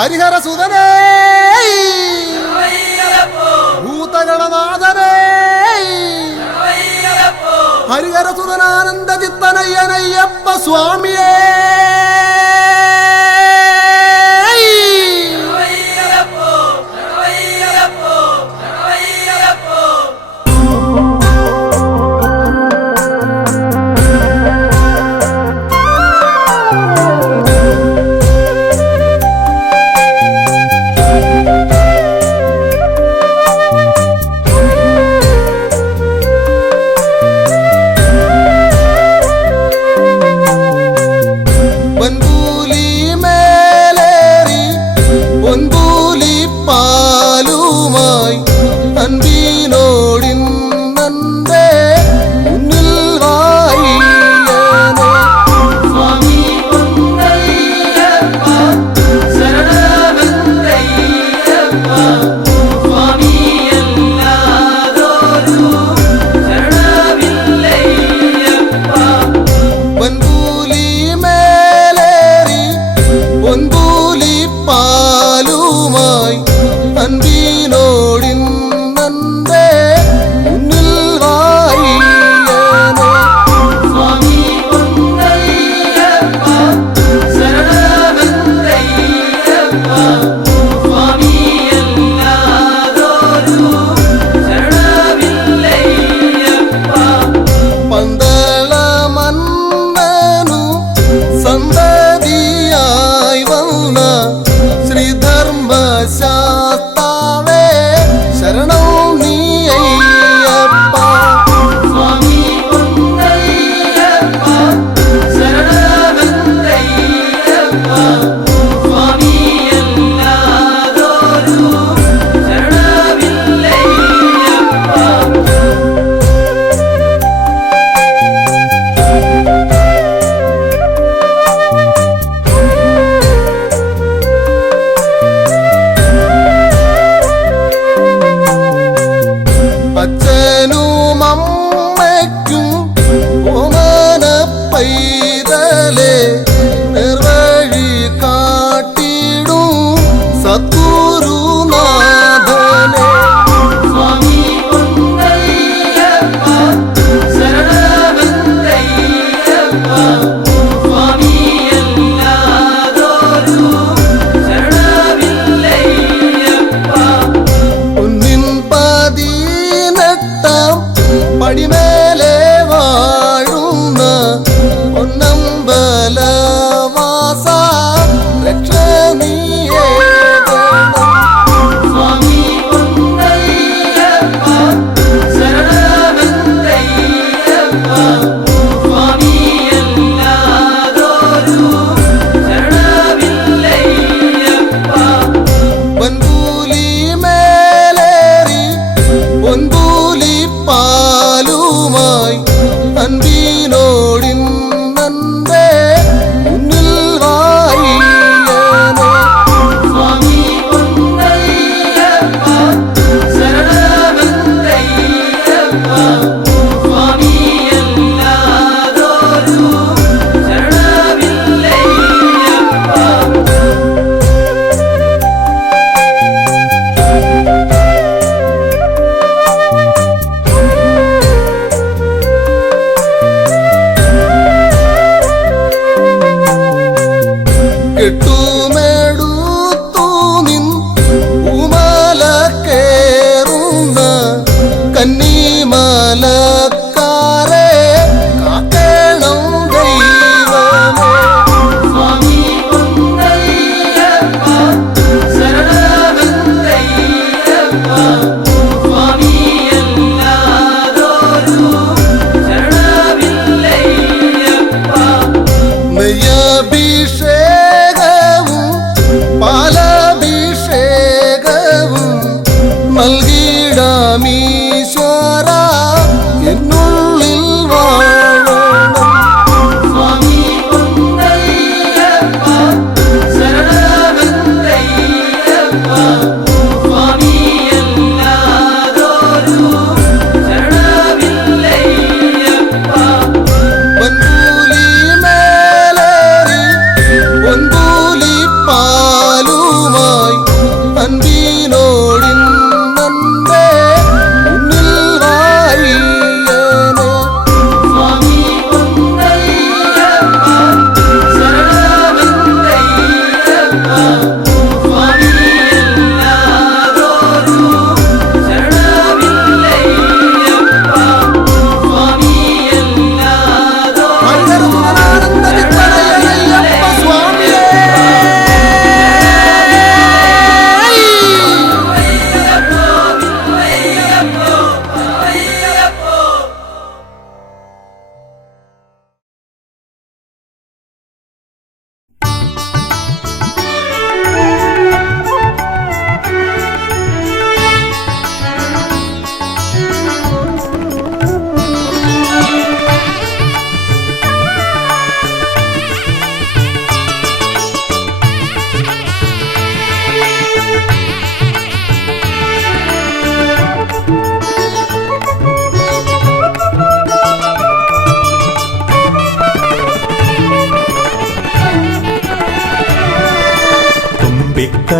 ഹരിഹര സുതനേ ഭൂതഗണനാഥനേ ഹരിഹര സുതനാനന്ദ ചിത്തനയ്യനയ്യപ്പ സ്വാമിയേ Swami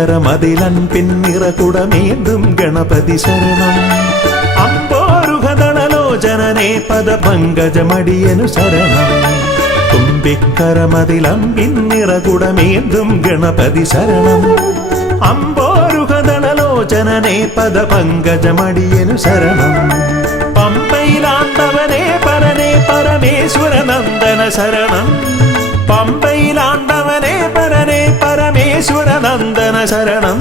തുമ്പിക്കരമതിലൻപിൻ നിറകുടമേന്തും ഗണപതി ശരണം. അമ്പോരുഹദളലോചനനേ പദപങ്കജമടിയനു ശരണം. തുമ്പിക്കരമതിലൻപിൻ നിറകുടമേന്തും ഗണപതി ശരണം. അമ്പോരുഹദളലോചനനേ പദപങ്കജമടിയനു ശരണം. പമ്പയിലാണ്ടവനേ പരനേ പരമേശ്വര നന്ദന ശരണം. പമ്പയിലാണ്ടവനേ പരനേ പരമേശ്വര നന്ദന ശരണം.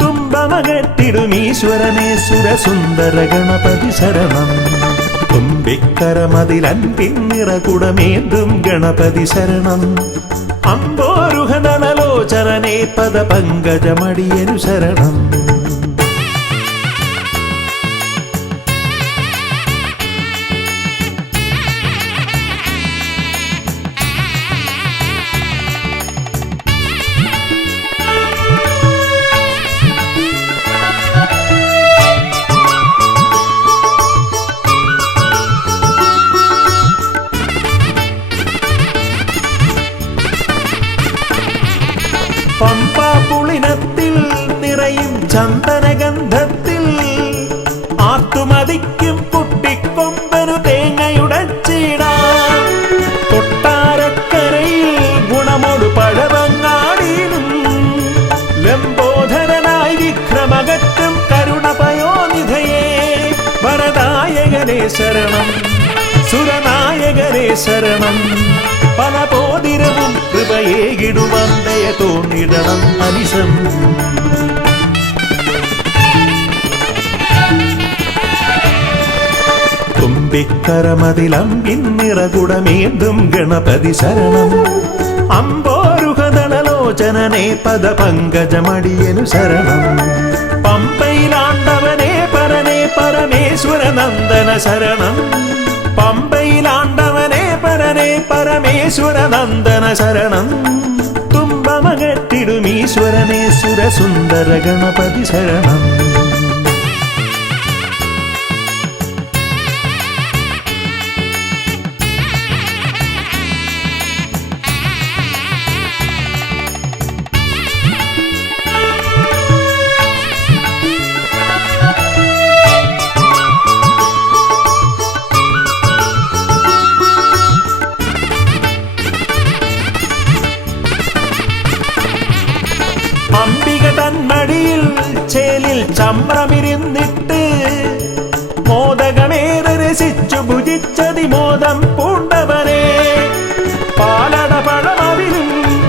തുമ്പമകട്ടിടുമീശ്വരനേ സുരസുന്ദര ഗണപതി ശരണം. തുമ്പിക്കരമതിലൻപിൻ നിറകുടമേന്തും ഗണപതി ശരണം. അമ്പോരുഹദളലോചനനേ പദപങ്കജമടിയനു ശരണം. പമ്പാപുളിനത്തിൽ നിറയും ചന്ദനഗന്ധത്തിൽ ആർത്തുമതിക്കും കുട്ടിക്കൊമ്പനു തേങ്ങയുടച്ചിടാം. കൊട്ടാരക്കരയിൽ ഗുണമൊടു പഴവങ്ങാടിയിലും ലംബോധരനായി വിക്രമകറ്റും കരുണപയോനിധയേ വരദായകനേ ശരണം. സുരനായകനേ ശരണം. പല പോതിരവും കൃപയേകിടുവന്തയ തോന്നിടണം അനിശം. തുമ്പിക്കരമതിലൻപിൻ നിറകുടമേന്തും ഗണപതി ശരണം. അമ്പോരുഹദളലോചനനേ പദപങ്കജമടിയനു ശരണം. പമ്പയിലാണ്ടവനേ പരനേ പരമേശ്വര നന്ദന ശരണം. പമ്പയിലാണ്ടവനേ പരനേ പരമേശ്വര നന്ദന ശരണം. തുമ്പമകട്ടിടുമീശ്വരനേ സുരസുന്ദര ഗണപതി ശരണം. അംബിക തന്മടിയിൽ ചേലിൽ ചമ്രമിരുന്നിട്ട് മോദകമേറെ രസിച്ചു ഭുജിച്ചതിമോദം പൂണ്ടവനെ. പാലട പഴമവിലും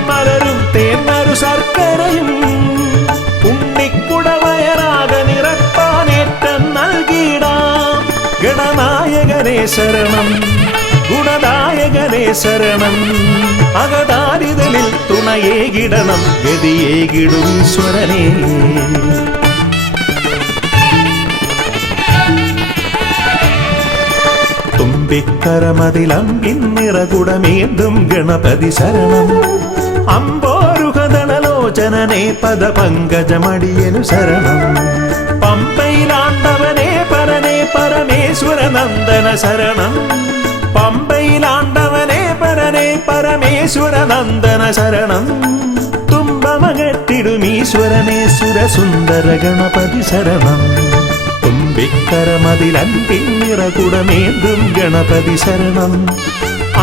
മലരും തേന്മരു ശർക്കരയും ഉണ്ണിക്കുടവയറാക നിറപ്പാനേറ്റം നൽകിടാം. ഗണനായകനേ ശരണം. ഗുണദായകനേ ശരണം. അകതാരിതലിൽ തുണയേകിടണം ഗതിയേകിടുമീശ്വരനേ. തുമ്പിക്കരമതിലൻപിൻ നിറകുടമേന്തും ഗണപതി ശരണം. അമ്പോരുഹദളലോചനനേ പദപങ്കജമടിയനു ശരണം. പമ്പയിലാണ്ടവനേ പരനേ പരമേശ്വര നന്ദന ശരണം. പമ്പയിലാണ്ടവനേ പരനേ പരമേശ്വര നന്ദന ശരണം. തുമ്പമകട്ടിടുമീശ്വരനേ സുരസുന്ദര ഗണപതി ശരണം. തുമ്പിക്കരമതിലൻപിൻ നിറകുടമേന്തും ഗണപതി ശരണം.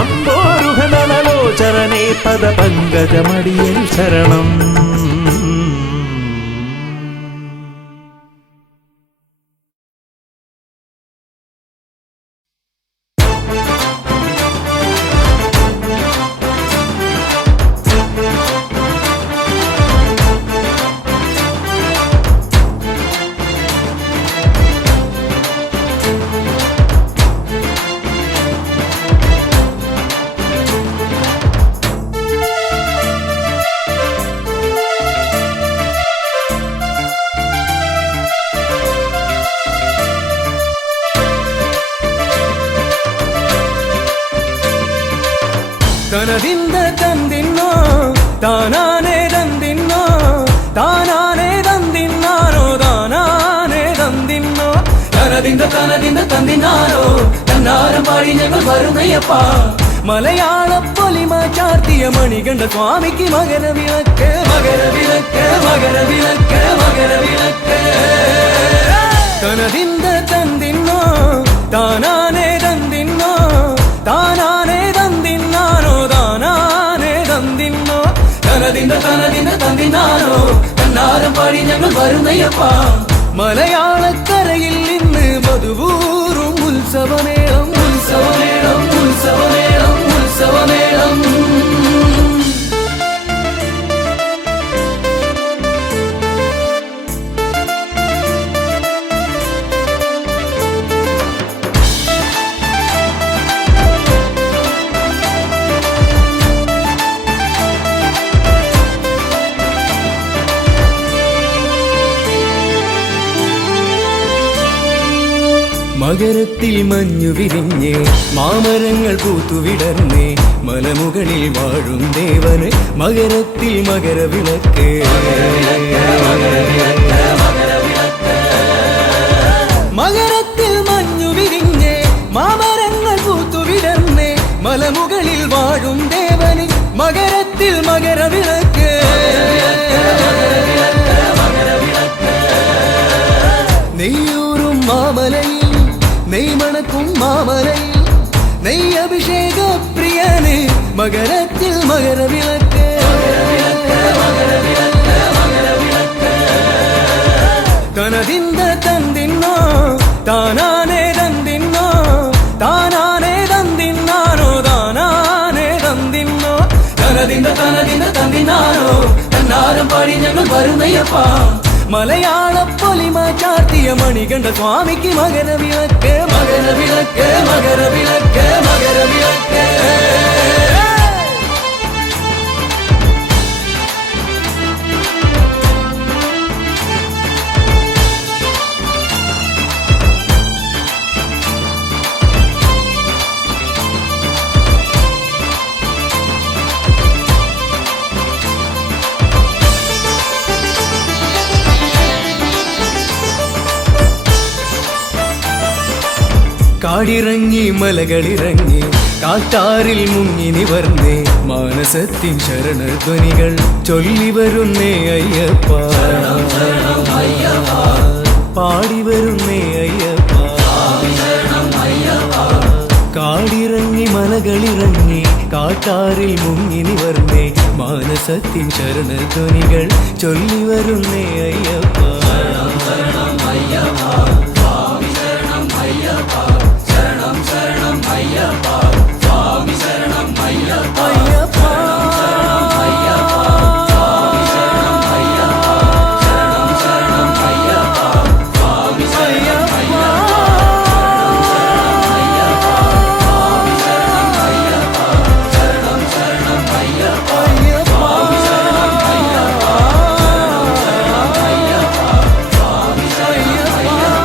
അമ്പോരുഹദളലോചനനേ പദപങ്കജമടിയനു ശരണം. തനതിന്ദ തന്തിന്നോ താനാനേ തന്തിന്നോ താനാനേ തന്തിന്നാനോ താനാനേ തന്തിന്നോ തനതിന്ദ തനതിന്ദ തന്തിന്നാനോ തന്നാരം പാടി ഞങ്ങൾ വരുന്നയ്യപ്പ മലയാള പൊലിമ ചാർത്തിയ മണികണ്ഠ സ്വാമിക്ക് മകരവിളക്ക് മകരവിളക്ക് മകരവിളക്ക് മകരവിളക്ക് തനതിന്ത തന്തിന്നോ താനാനേ തന്തിന്നോ താനാനേ തന്തിന്നാനോ താനാനേ തന്തിന്നോ തനതിന്ത തന്തിന്നാനോ തന്നാരം പാടി ഞങ്ങൾ വരുന്നയ്യപ്പ മലയാളക്കരയിൽ ഇന്ന് മധുവൂറും ഉത്സവമേളം ഉത്സവമേളം ഉത്സവമേളം ഉത്സവമേളം മകരത്തിൽ മഞ്ഞു വിരിഞ്ഞ് മാമരങ്ങൾ പൂത്തുവിടർന്നേ മലമുകളിൽ വാഴും ദേവന് മകരത്തിൽ മകരവിളക്ക് മകരത്തിൽ മഞ്ഞു വിരിഞ്ഞ് മാമരങ്ങൾ പൂത്തുവിടർന്നേ മലമുകളിൽ വാഴും ദേവന് മകരത്തിൽ മകരവിളക്ക് നെയ്യൂറും മാമലയിൽ നെയ് മണക്കും മാമലയിൽ നെയ് അഭിഷേക പ്രിയന് മകരത്തിൽ മകരവിളക്ക് തനതിന്ത തന്തിന്നോ താനാനേ തന്തിന്നോ താനാനേ തന്തിന്നാനോ താനാനേ തന്തിന്നോ തനതിന്ത തന്തിന്നാനോ തന്നാരം പാടി ഞങ്ങൾ വരുന്നയ്യപ്പ മലയാള പൊലിമ ചാർത്തിയ മണികണ്ഠ സ്വാമിക്ക് മകരവിളക്ക് മകരവിളക്ക് മകരവിളക്ക് മകരവിളക്ക് കാടിറങ്ങി മലകളിറങ്ങി കാട്ടാറിൽ മുങ്ങി നിവർന്നേ മാനസത്തിൻ ശരണധ്വനികൾ ചൊല്ലി വരുന്നേ അയ്യപ്പ പാടി വരുന്നേ അയ്യപ്പ കാടിറങ്ങി മലകളിറങ്ങി കാട്ടാറിൽ മുങ്ങി നിവർന്നേ മാനസത്തിൻ ശരണധ്വനികൾ ചൊല്ലി വരുന്നേ അയ്യപ്പ ശരണം ശരണം അയ്യപ്പ സ്വാമി ശരണം അയ്യപ്പ അയ്യപ്പ ശരണം അയ്യപ്പ ശരണം ശരണം അയ്യപ്പ സ്വാമി ശരണം അയ്യപ്പ ശരണം അയ്യപ്പ ശരണം ശരണം അയ്യപ്പ സ്വാമി ശരണം അയ്യപ്പ ശരണം അയ്യപ്പ സ്വാമി ശരണം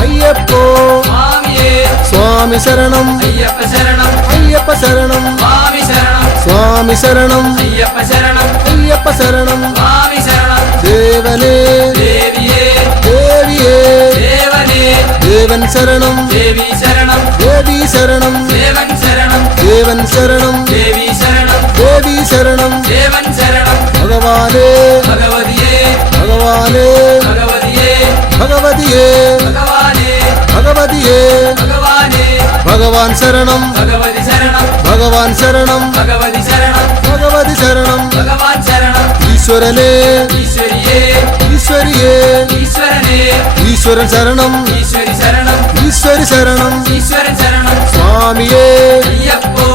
അയ്യപ്പ സ്വാമി ശരണം അയ്യപ്പ ശരണം അയ്യപ്പ ശരണം സ്വാമി ശരണം സ്വാമി ശരണം അയ്യപ്പ ശരണം അയ്യപ്പ ശരണം സ്വാമി ശരണം ദേവനേ ദേവിയേ ദേവിയേ ദേവനേ ദേവൻ ശരണം ദേവി ശരണം ദേവി ശരണം ദേവൻ ശരണം ദേവൻ ശരണം ദേവി ശരണം ദേവി ശരണം ദേവൻ ശരണം ഭഗവാനേ ഭഗവതിയേ ഭഗവാനേ ഭഗവതിയേ ഭഗവതിയേ ഭഗവാനേ ഭഗവതിയേ ഭഗവാനേ ഭഗവാൻ ശരണം ഭഗവതി ശരണം ഭഗവാൻ ശരണം ഭഗവതി ശരണം ഭഗവതി ശരണം ഭഗവാൻ ശരണം ഈശ്വരനേ ഈശ്വരിയേ ഈശ്വരിയേ ഈശ്വരനേ ഈശ്വരൻ ശരണം ഈശ്വരി ശരണം ഈശ്വരി ശരണം ഈശ്വരൻ ശരണം സ്വാമിയേ അയ്യപ്പോ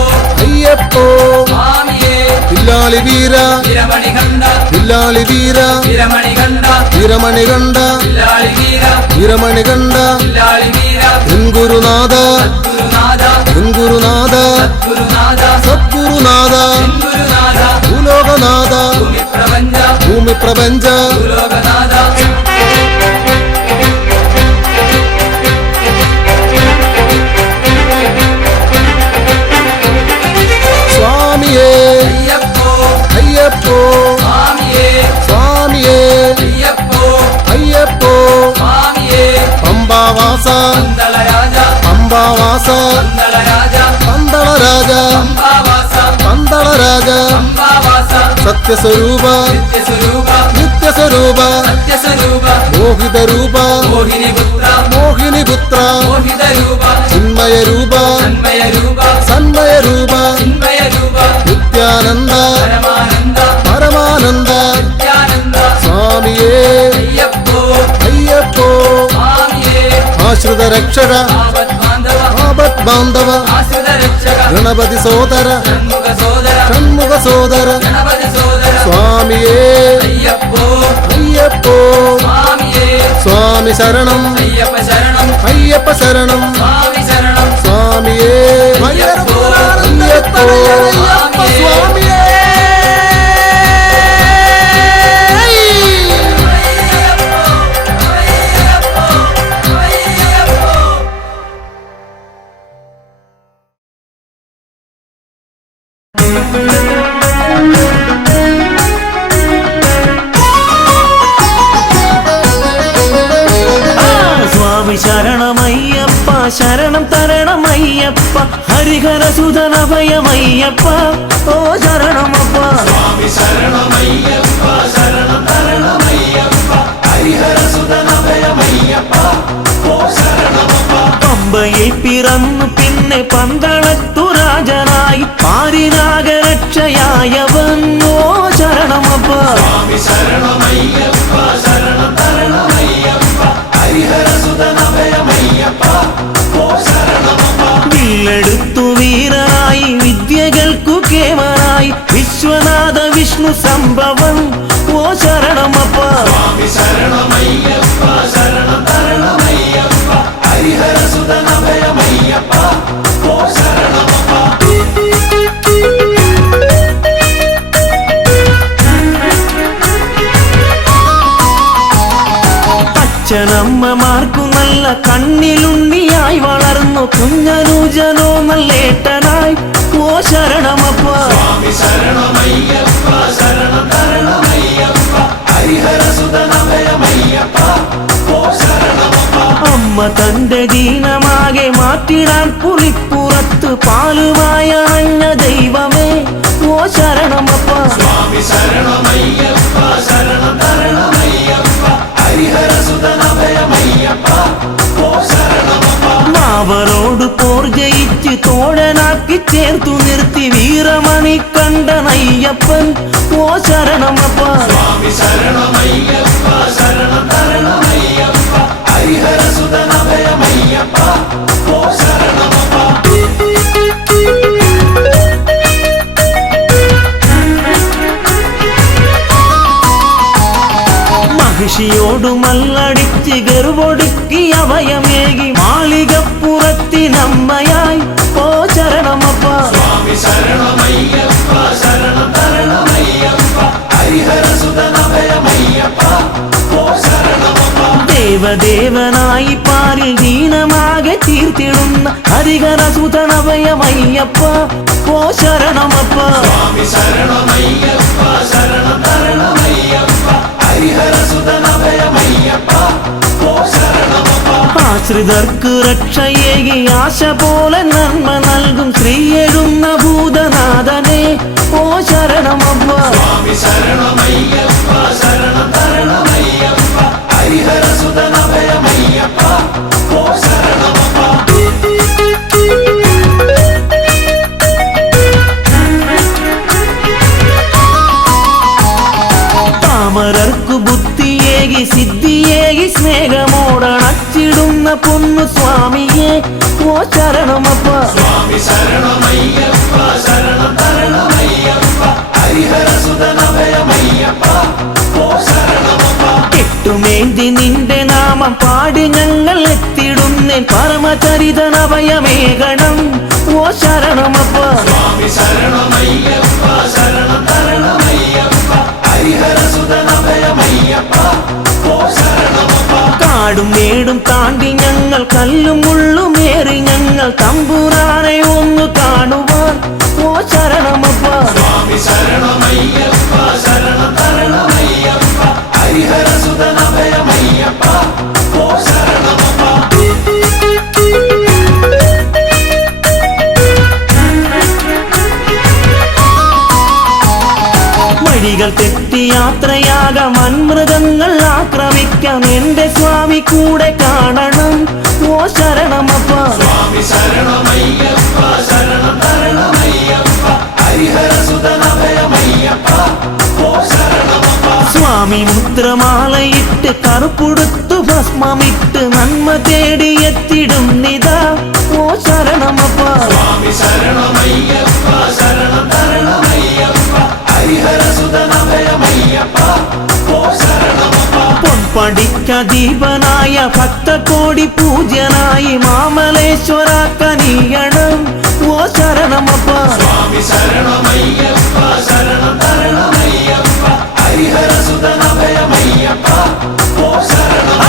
അയ്യപ്പോ സ്വാമിയേ ഇല്ല വില്ലാളി വീര വീരമണികണ്ഠ വില്ലാളി വീര വീരമണികണ്ഠ വീരമണികണ്ഠ വില്ലാളി വീര വീരമണികണ്ഠ വില്ലാളി വീര എൻ ഗുരുനാഥ ഗുരുനാഥ എൻ ഗുരുനാഥ ഗുരുനാഥ സദ്ഗുരുനാഥ ഗുരുനാഥ ഭൂലോകനാഥ ഭൂമി പ്രപഞ്ച ഭൂലോകനാഥ സ്വാമിയേ അയ്യപ്പോ അയ്യപ്പോ സ്വാമിയേ സ്വാമിയേ അയ്യപ്പോ അയ്യപ്പോ സ്വാമിയേ പമ്പാവാസ പന്തളരാജ പമ്പാവാസ പന്തളരാജ പന്തളരാജ പമ്പാവാസ പന്തളരാജ പമ്പാവാസ സത്യസ്വരൂപ നിത്യസ്വരൂപ നിത്യസ്വരൂപ സത്യസ്വരൂപ മോഹിതരൂപ മോഹിനിപുത്ര മോഹിനിപുത്ര മോഹിതരൂപ ചിന്മയരൂപ തന്മയരൂപ സന്മയരൂപ ചിന്മയരൂപ നിത്യാനന്ദ പരമാനന്ദ പരമാനന്ദ നിത്യാനന്ദ സ്വാമിയേ അയ്യപ്പോ അയ്യപ്പോ സ്വാമിയേ ആശ്രിത രക്ഷക ആപദ്ബാന്ധവ ആപത് ബാന്ധവ ആശ്രിത രക്ഷക ഗണപതി സോദര ഷൺമുഖ സോദര ഷൺമുഖ സോദര ഗണപതി സോദര സ്വാമിയേ അയ്യപ്പോ അയ്യപ്പോ സ്വാമിയേ സ്വാമി ശരണം അയ്യപ്പ ശരണം അയ്യപ്പ ശരണം സ്വാമി ശരണം സ്വാമിയേ അയ്യപ്പോ അയ്യപ്പോ സ്വാമിയേ സ്വാമി ശരണമയ്യപ്പ ശരണം തരണമയ്യപ്പ ഹരിഹരസുതനഭയമയ്യപ്പ ഓ ശരണമപ്പ സ്വാമി ശരണമയ്യപ്പ ശരണം തരണമയ്യപ്പ ഹരിഹരസുതനഭയമയ്യപ്പ ഓ ശരണമപ്പ പമ്പയിൽ പിറന്നു പിന്നെ പന്തളത്തു രാജനായി പാരിനാഗരക്ഷയായവൻ ഓ ശരണമപ്പ സ്വാമി ശരണമയ്യപ്പ ശരണം തരണമയ്യപ്പ ഹരിഹരസുതനഭയമയ്യപ്പ ഓ ശരണമപ്പ വില്ലെടുത്തു വീരനായി വിദ്യകൾക്കു കേമനായി വിശ്വനാഥ വിഷ്ണു സംഭവം ഓ ശരണമപ്പ സ്വാമി ശരണമയ്യപ്പ ശരണം തരണമയ്യപ്പ ഹരിഹരസുതനഭയമയ്യപ്പ ഓ ശരണമപ്പ അച്ഛനമ്മമാർക്കു നല്ല കണ്ണിലുണ്ണിയായി വളർന്നു കുഞ്ഞനൂജനോ നല്ലേട്ടനായി ഓ ശരണമപ്പ സ്വാമി ശരണമയ്യപ്പ ശരണം തരണമയ്യപ്പ ഹരിഹരസുതനഭയമയ്യപ്പ ഓ ശരണമപ്പ അമ്മ തന്റെ ദീനമാകെ മാറ്റിടാൻ പുലിപ്പുറത്ത് പാലുമായ അഞ്ഞ ദൈവമേ ഓ ശരണമപ്പ സ്വാമി ശരണമയ്യപ്പ ശരണം തരണമയ്യപ്പ ഹരിഹരസുതനഭയമയ്യപ്പ ഓ ശരണമപ്പ മാവരോട് പോർ ജയിച്ച് തോഴനാക്കി ചേർത്തു നിർത്തി വീരമണികണ്ഠനയ്യപ്പൻ ഓ ശരണമപ്പ സ്വാമി ശരണമയ്യപ്പ ശരണം തരണമയ്യപ്പ ഹരിഹരസുതനഭയമയ്യപ്പ ഓ ശരണമപ്പ മഹിഷിയോടു മല്ലടിച്ച് ഗർവൊടുക്കി അഭയമേകി മാളികപ്പുറത്തിനമ്മയായി ഓ ശരണമപ്പ സ്വാമി ശരണമയ്യപ്പ ശരണം തരണമയ്യപ്പ ഹരിഹരസുതനഭയമയ്യപ്പ ഓ ശരണമപ്പ ദേവദേവനായി പാരിൽ ദീനമാകെ തീർത്തിടുന്ന ഹരിഹരസുതനഭയമയ്യപ്പ ഓ ശരണമപ്പ സ്വാമി ശരണമയ്യപ്പ ശരണം തരണമയ്യപ്പ ഹരിഹരസുതനഭയമയ്യപ്പ ഓ ശരണമപ്പ ആശ്രിതർക്ക് രക്ഷയേകി ആശ പോലെ നന്മ നൽകും ശ്രീയെഴുന്ന ഭൂതനാഥനെ ഓ ശരണമപ്പ സ്വാമി ശരണമയ്യപ്പ ശരണം തരണമയ്യപ്പ ഹരിഹരസുതനഭയമയ്യപ്പ ഓ ശരണമപ്പ താമരർക്കു ബുദ്ധിയേകി സിദ്ധിയേകി സ്നേഹമോടണച്ചിടുന്ന പൊന്നു സ്വാമിയെ ഓ ശരണമപ്പ സ്വാമി ശരണമയ്യപ്പ ശരണം തരണമയ്യപ്പ കെട്ടുമേന്തി നിന്റെ നാമം പാടി ഞങ്ങൾ എത്തിടുന്നേ പരമചരിതനഭയമേകണം ഓ ശരണമപ്പ. കാടും മേടും താണ്ടി ഞങ്ങൾ കല്ലും മുള്ളുമേറി ഞങ്ങൾ തമ്പുരാനെ ഒന്ന് കാണുവാൻ ഓ ശരണമപ്പ. വഴികൾ തെറ്റി യാത്രയാകാം വൻമൃഗങ്ങൾ ആക്രമിക്കാം എന്റെ സ്വാമി കൂടെ കാണണം ഓ ശരണമപ്പ. സ്വാമി മുദ്രമാലയിട്ട് കറുപ്പുടുത്തു ഭസ്മമിട്ട് നന്മ തേടി എത്തിടും നിതാ ഓ ശരണമപ്പ. പൊൻപടിക്കദീപനായ ഭക്തകോടി പൂജ്യനായി മാമലേശ്വര കനിയണം ഓ ശരണമപ്പ. സ്വാമി ശരണമയ്യപ്പ ശരണം തരണമയ്യപ്പ ഹരിഹരസുതനഭയമയ്യപ്പ ഓ ശരണമപ്പ.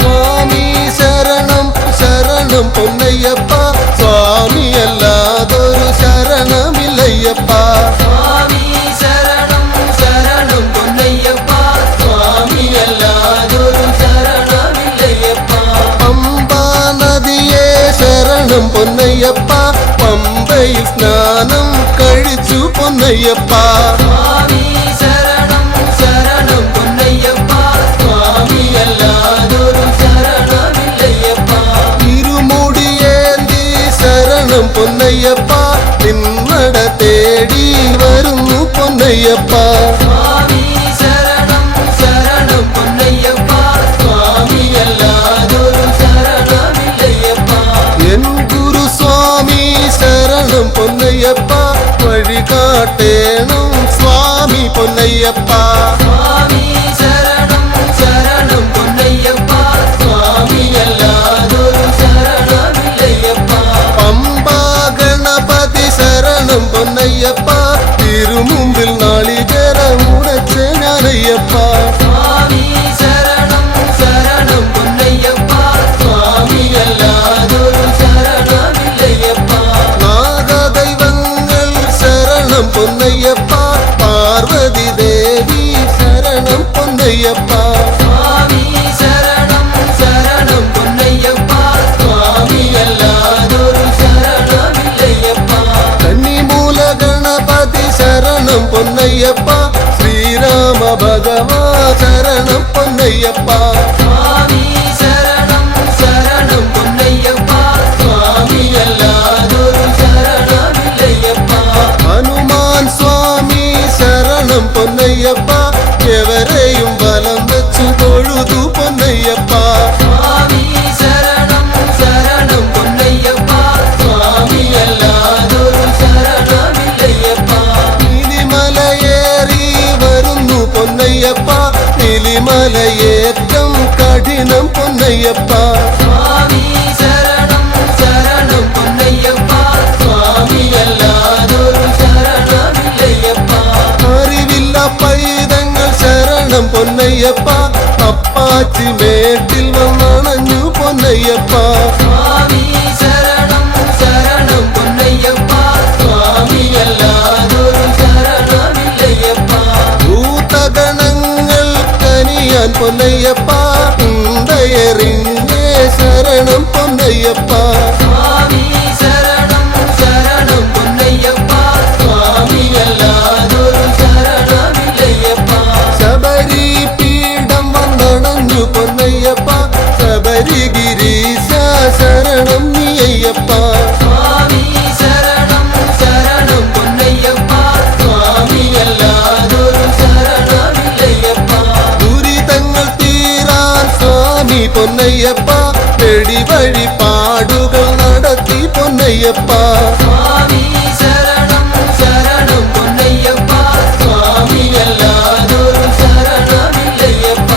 സ്വാമി ശരണം ശരണം പൊന്നയ്യപ്പ സ്വാമി അല്ലാതൊരു ശരണമില്ലയ്യപ്പ. സ്വാമി ശരണം ശരണം പൊന്നയ്യപ്പ സ്വാമി അല്ലാതൊരു ശരണമില്ലയ്യപ്പ. പമ്പാ നദിയെ ശരണം പൊന്നയ്യപ്പ പമ്പയിൽ സ്നാനം കഴിച്ചു പൊന്നയ്യപ്പ. സ്വാമി ശരണം ശരണം പൊന്നയ്യപ്പ സ്വാമി അല്ലാതൊരു ശരണമില്ലയ്യപ്പ. ഇരുമുടിയേന്തി ശരണം പൊന്നയ്യപ്പ നിന്നട തേടി വരുന്നു പൊന്നയ്യപ്പ. സ്വാമി ശരണം ശരണം പൊന്നയ്യപ്പ സ്വാമി അല്ലാതൊരു ശരണമില്ലയ്യപ്പ. എൻ ഗുരുസ്വാമി ശരണം പൊന്നയ്യപ്പ വഴി കാട്ടേണം സ്വാമി പൊന്നയ്യപ്പ. സ്വാമി ശരണം ശരണം പൊന്നയ്യപ്പ സ്വാമി അല്ലാതൊരു ശരണമില്ലയ്യപ്പ. പമ്പാ ഗണപതി ശരണം പൊന്നയ്യപ്പ തിരുമുമ്പിൽ നാളികേരമുടച്ച ഞാനയ്യപ്പ. സ്വാമി ശരണം ശരണം പൊന്നയ്യപ്പ സ്വാമി അല്ലാതൊരു ശരണമില്ലയ്യപ്പ. നാഗദൈവങ്ങൾ ശരണം പൊന്നയ്യപ്പ പാർവതി ദേവി ശരണം പൊന്നയ്യപ്പ. സ്വാമി ശരണം ശരണം പൊന്നയ്യപ്പ സ്വാമി അല്ലാതൊരു ശരണമില്ലയ്യപ്പ. കന്നിമൂല ഗണപതി ശരണം പൊന്നയ്യപ്പ ശ്രീരാമ ഭഗവാ ശരണം പൊന്നയ്യപ്പ. സ്വാമി ശരണം ശരണം പൊന്നയ്യപ്പ സ്വാമി അല്ലാതൊരു ശരണമില്ലയ്യപ്പ. ഹനുമാൻ സ്വാമി ശരണം പൊന്നയ്യപ്പ എവരെയും ബലം വെച്ചു തൊഴുതു പൊന്നയ്യപ്പ. സ്വാമി ശരണം ശരണം പൊന്നയ്യപ്പ സ്വാമി അല്ലാതൊരു ശരണമില്ലയ്യപ്പ. നീലിമലയേറി വരുന്നു പൊന്നയ്യപ്പ നീലിമലയേറ്റം കഠിനം പൊന്നയ്യപ്പ. സ്വാമി ശരണം ശരണം പൊന്നയ്യപ്പ സ്വാമി അല്ലാതൊരു ശരണമില്ലയ്യപ്പ. അറിവില്ല പൈതങ്ങൾ ശരണം പൊന്നയ്യപ്പ അപ്പാച്ചി മേട്ടിൽ വന്നണഞ്ഞു പൊന്നയ്യപ്പ. സ്വാമി ശരണം ശരണം പൊന്നയ്യപ്പ സ്വാമി അല്ലാതൊരു ശരണമില്ലയ്യപ്പ. ഭൂതഗണങ്ങൾ കനിയാൻ പൊന്നയ്യപ്പ കയറിങ്ങേ ശരണം പൊന്നയ്യപ്പ സ്വാമി ശരണം ശരണം പൊന്നയ്യപ്പ സ്വാമിയല്ലാതൊരു ശരണമില്ലയ്യപ്പ ശബരി പീഠം വന്നണഞ്ഞു പൊന്നയ്യപ്പ ശബരിഗിരീശ ശരണം നീ അയ്യപ്പ സ്വാമി ശരണം ശരണം പൊന്നയ്യപ്പ സ്വാമിയല്ലാതൊരു ശരണമില്ലയ്യപ്പ ദുരിതങ്ങൾ തീരാൻ സ്വാമി പൊന്നയ്യപ്പ വെടിവഴി പാടുകൾ നടത്തി പൊന്നയ്യപ്പ സ്വാമി ശരണം ശരണം പൊന്നയ്യപ്പ സ്വാമിയല്ലാതൊരു ശരണമില്ലയ്യപ്പ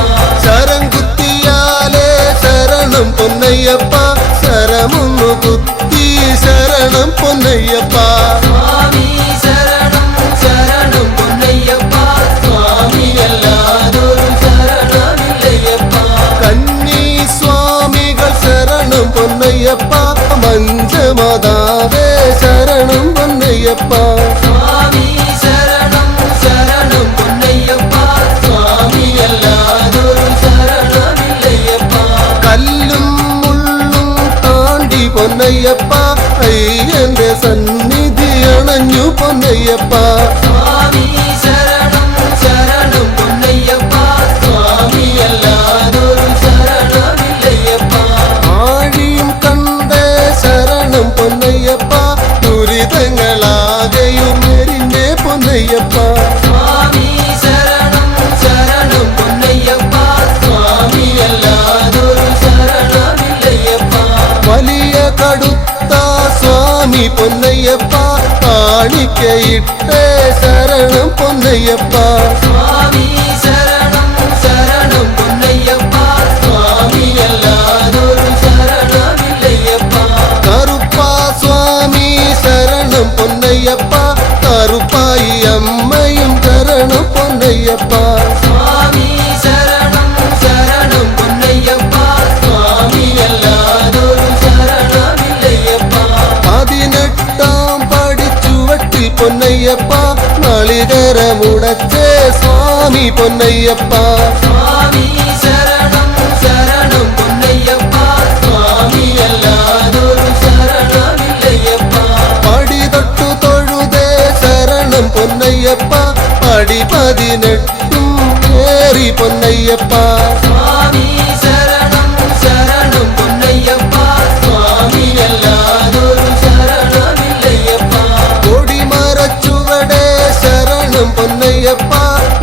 ശരം കുത്തിയാലേ ശരണം പൊന്നയ്യപ്പ ശരമൊന്നു കുത്തി ശരണം പൊന്നയ്യപ്പ സ്വാമി ശരണം ശരണം പൊന്നയ്യപ്പ സ്വാമിയല്ലാതൊരു ശരണമില്ലയ്യപ്പ കന്നി സ്വാമികൾ ശരണം പൊന്നയ്യപ്പ മഞ്ചമതാവേ ശരണം പൊന്നയ്യപ്പ സ്വാമി ശരണം ശരണം പൊന്നയ്യപ്പ സ്വാമിയല്ലാതൊരു ശരണമില്ലയ്യപ്പ കല്ലും മുള്ളും താണ്ടി പൊന്നയ്യപ്പ അയ്യന്റെ സന്നിധി അണഞ്ഞു പൊന്നയ്യപ്പ സ്വാമി ശരണം ശരണം പൊന്നയ്യപ്പ സ്വാമിയല്ലാതൊരു ശരണമില്ലയ്യപ്പ ആഴിയും കണ്ടേ ശരണം പൊന്നയ്യപ്പ ദുരിതങ്ങളാകെയും എരിഞ്ഞേ പൊന്നയ്യപ്പ സ്വാമി ശരണം ശരണം പൊന്നയ്യപ്പ സ്വാമിയല്ലാതൊരു ശരണമില്ലയ്യപ്പ വലിയ കടുത്ത സ്വാമി പൊന്നയ്യപ്പ കാണിക്കയിട്ടേ ശരണം പൊന്നയ്യപ്പ സ്വാമി ശരണം ശരണം പൊന്നയ്യപ്പ സ്വാമിയല്ലാതൊരു ശരണമില്ലയ്യപ്പ കറുപ്പ സ്വാമി ശരണം പൊന്നയ്യപ്പ കറുപ്പായി അമ്മയും ശരണം പൊന്നയ്യപ്പ സ്വാമി ശരണം ശരണം പൊന്നയ്യപ്പ സ്വാമിയല്ലാതൊരു ശരണമില്ലയ്യപ്പ 18 പടി ചുവട്ടിൽ പൊന്നയ്യപ്പ നാളികരമുടച്ചേ സ്വാമി പൊന്നയ്യപ്പ സ്വാമി ശരണം ശരണം പൊന്നയ്യപ്പ സ്വാമിയല്ലാതൊരു ശരണമില്ലയ്യപ്പ പടി തൊട്ടു തൊഴുതേ ശരണം പൊന്നയ്യപ്പ പടി 18 ഏറി പൊന്നയ്യപ്പ സ്വാമി ശരണം ശരണം പൊന്നയ്യപ്പ സ്വാമിയല്ലാതൊരു ശരണമില്ലയ്യപ്പ കൊടിമരച്ചുവടേ ശരണം പൊന്നയ്യപ്പ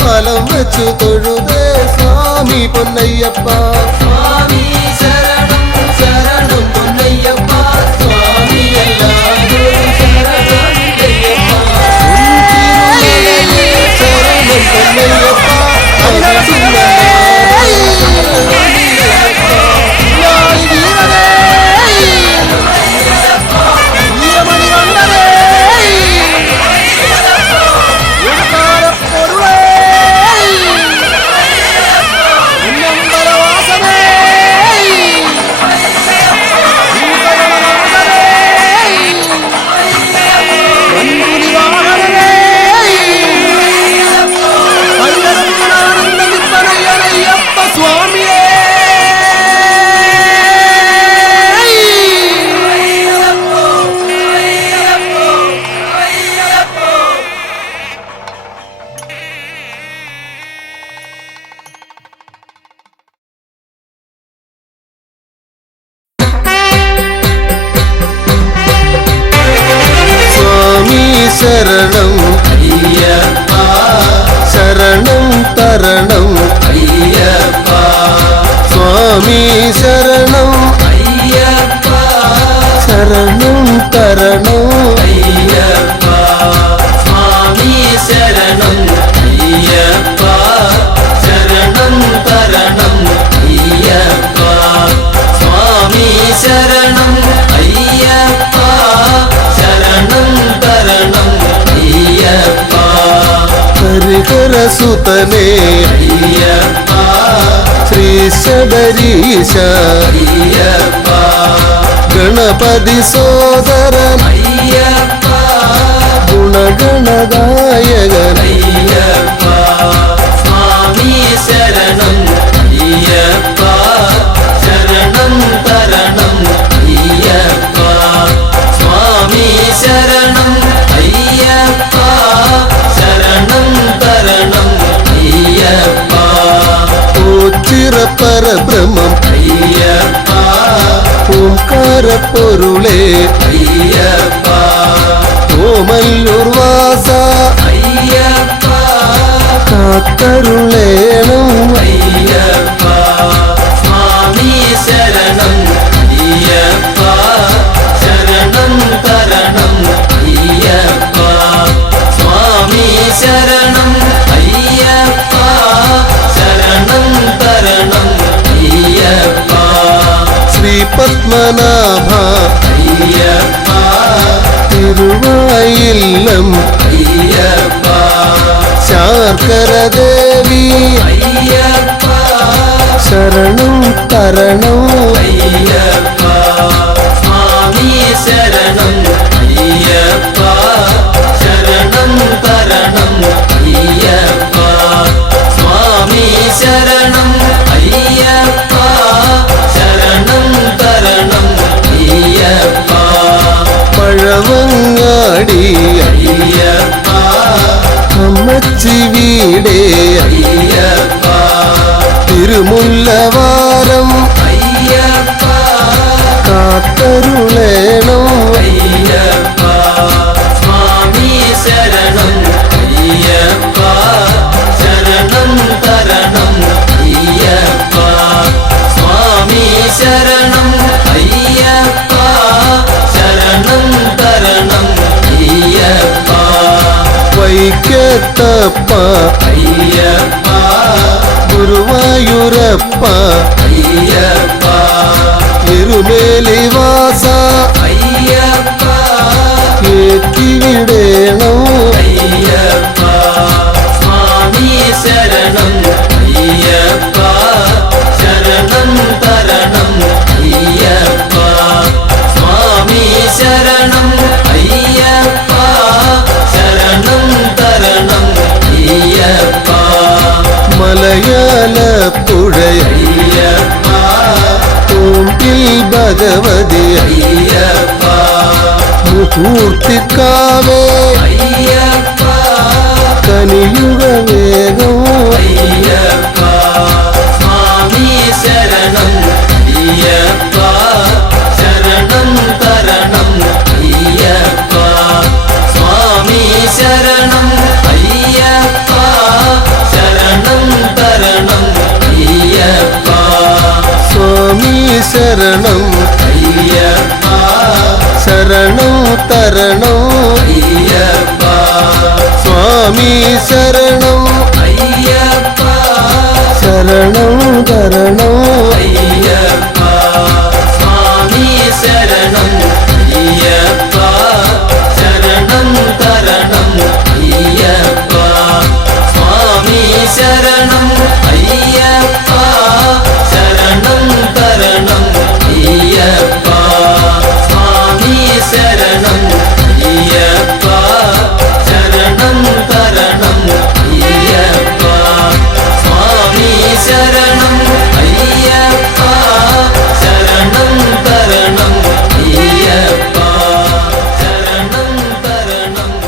ഫലം വെച്ചു തൊഴുതേ സ്വാമി പൊന്നയ്യപ്പ സ്വാമി ശരണം ശരണം പൊന്നയ്യപ്പ സ്വാമിയല്ലാതൊരു ശരണമില്ലയ്യപ്പ ശരണം പൊന്നയ്യപ്പ ശരണം അയ്യപ്പ ശരണം തരണം അയ്യപ്പ സ്വാമി ശരണം അയ്യപ്പ ശരണം തരണം അയ്യപ്പ സ്വാമി ശരണം അയ്യപ്പ ശരണം തരണം അയ്യപ്പ സ്വാമി ശരണം അയ്യപ്പ ശരണം തരണം അയ്യപ്പ ഹരിഹരസുതനേ അയ്യപ്പ ശ്രീ ശബരീശ അയ്യപ്പ ഗണപതി സോദരൻ അയ്യപ്പ ഗുണഗണദായകൻ അയ്യപ്പ സ്വാമി ശരണം അയ്യപ്പ ക്ഷീരപരബ്രഹ്മം അയ്യപ്പ ഓംകാരപ്പൊരുളേ അയ്യപ്പ ഓമല്ലൂർ വാസ അയ്യപ്പ കാത്തരുളേണം അയ്യപ്പ സ്വാമി ശരണം അയ്യപ്പ ശരണം തരണം അയ്യപ്പ സ്വാമി ശരണം അയ്യപ്പ ശരണം തരണം അയ്യപ്പ ശ്രീ പത്മനാഭ അയ്യപ്പ തിരുവായില്ലം അയ്യപ്പ ശാർക്കര ദേവി അയ്യപ്പ ശരണം തരണം അയ്യപ്പ സ്വാമി ശരണം അയ്യപ്പ ശരണം തരണം അയ്യപ്പ സ്വാമി ശരണം അയ്യപ്പ ശരണം തരണം അയ്യപ്പ പഴവങ്ങാടി അയ്യപ്പ അമ്മച്ചി വീടേ അയ്യപ്പ തിരുമുല്ലവാരം അയ്യപ്പ കാത്തരുളേണം അയ്യപ്പ സ്വാമി ശരണം അയ്യപ്പ ശരണം തരണം അയ്യപ്പ സ്വാമി ശരണം അയ്യപ്പ ശരണം തരണം അയ്യപ്പ വൈക്കത്തപ്പ അയ്യപ്പ ഗുരുവായൂരപ്പ അയ്യപ്പ എരുമേലി വാസ അയ്യപ്പ ഏറ്റിവിടേണം അയ്യപ്പ സ്വാമി ശരണം അയ്യപ്പ ശരണം തരണം അയ്യപ്പ സ്വാമി ശരണം അയ്യപ്പ ശരണം തരണം അയ്യപ്പ മലയാളപ്പുഴ അയ്യപ്പ തോമ്പിൽ ഭഗവതി അയ്യപ്പ മുഹൂർത്തിക്കാവേ അയ്യപ്പ കനിയുക വേഗം അയ്യപ്പ സ്വാമി ശരണം അയ്യപ്പ ശരണം തരണം അയ്യപ്പ സ്വാമി ശരണം അയ്യപ്പ ശരണം തരണം അയ്യപ്പ സ്വാമി ശരണം അയ്യപ്പ ശരണം തരണം അയ്യപ്പ സ്വാമി ശരണം അയ്യപ്പ ശരണം തരണം അയ്യപ്പ സ്വാമി ശരണം അയ്യപ്പ ശരണം തരണം അയ്യപ്പ സ്വാമി ശരണം അയ്യപ്പ ശരണം തരണം അയ്യപ്പ സ്വാമി ശരണം അയ്യപ്പ ശരണം തരണം അയ്യപ്പ സ്വാമി ശരണം അയ്യപ്പ ശരണം തരണം അയ്യപ്പ ശരണം തരണം അയ്യപ്പ ശരണം തരണം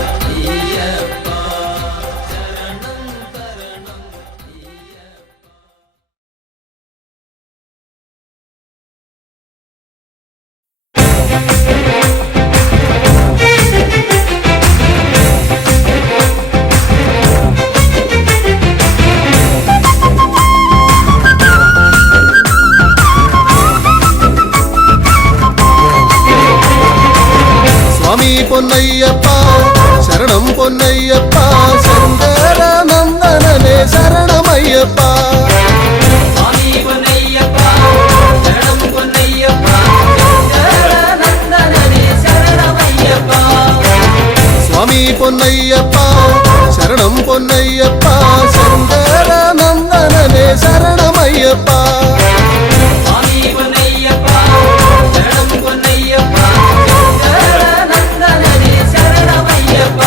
സ്വാമി പൊന്നയ്യപ്പ ശരണം പൊന്നയ്യപ്പ ശങ്കരനന്ദനനെ ശരണമയ്യപ്പ സ്വാമി പൊന്നയ്യപ്പ ശരണം പൊന്നയ്യപ്പ ശരണനന്ദനനെ ശരണമയ്യപ്പ സ്വാമി പൊന്നയ്യപ്പ ശരണം പൊന്നയ്യപ്പ ശങ്കരനന്ദനനെ ശരണമയ്യപ്പ സ്വാമി പൊന്നയ്യപ്പ ശരണം പൊന്നയ്യപ്പ ശരണനന്ദനനെ ശരണമയ്യപ്പ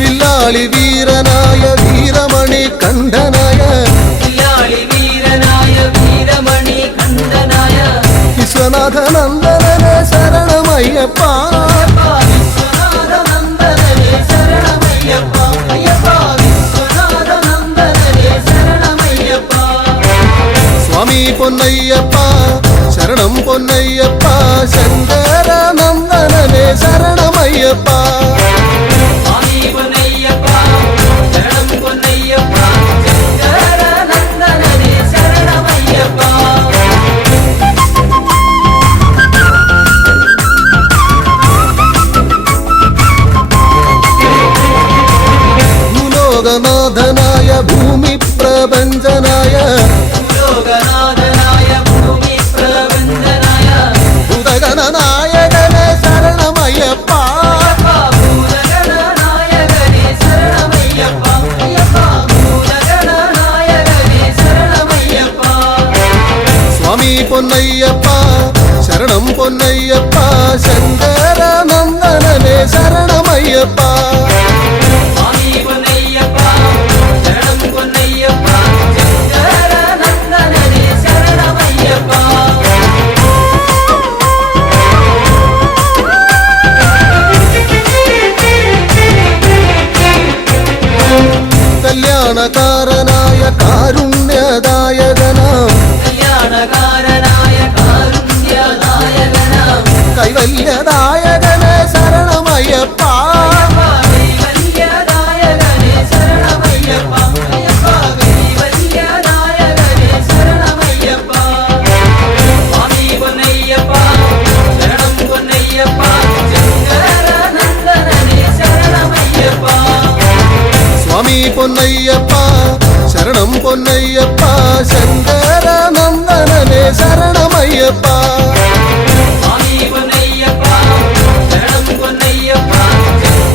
വില്ലാളി വീരനായ വീരമണി കണ്ഠനായ വില്ലാളി വീരനായ വീരമണി കണ്ഠനായ വിശ്വനാഥനന്ദനനെ ശരണമയ്യപ്പ അയ്യപ്പ സ്വാമി പൊന്നയ്യപ്പ ശരണം പൊന്നയ്യപ്പ ശങ്കരനന്ദനനെ ശരണമയ്യപ്പ സ്വാമി പൊന്നയ്യപ്പ ശരണം പൊന്നയ്യപ്പ ശങ്കരനന്ദനനെ ശരണമയ്യപ്പ ഭൂലോകനാഥനായ ഭൂമി പ്രപഞ്ചനായ ലോകനാഥനായ ഭൂമി പ്രപഞ്ചനായ ഭൂതഗണനായകനെ ശരണമയ്യപ്പ ഭൂതഗണനായകനെ ശരണമയ്യപ്പ ഭൂതഗണനായകനെ ശരണമയ്യപ്പ സ്വാമി പൊന്നയ്യപ്പ ശരണം പൊന്നയ്യപ്പ ശങ്കരനന്ദനനെ ശരണമയ്യപ്പ സ്വാമി പൊന്നയ്യപ്പ ശരണം പൊന്നയ്യപ്പ ശങ്കരനന്ദനനെ ശരണമയ്യപ്പ കല്യാണകാരനായ കാരുണ്യദായകനാം കല്യാണകാരനായ കാരുണ്യദായകനാം കൈവല്യദായകനെ ശരണമയ്യപ്പ കൈവല്യദായകനെ ശരണമയ്യപ്പ കൈവല്യദായകനെ ശരണമയ്യപ്പ സ്വാമി പൊന്നയ്യപ്പ ശരണം പൊന്നയ്യപ്പ ശങ്കരനന്ദനനെ ശരണമയ്യപ്പ സ്വാമി പൊന്നയ്യപ്പ ശരണം പൊന്നയ്യപ്പ ശങ്കരനന്ദനനെ ശരണമയ്യപ്പ സ്വാമി പൊന്നയ്യപ്പ ശരണം പൊന്നയ്യപ്പ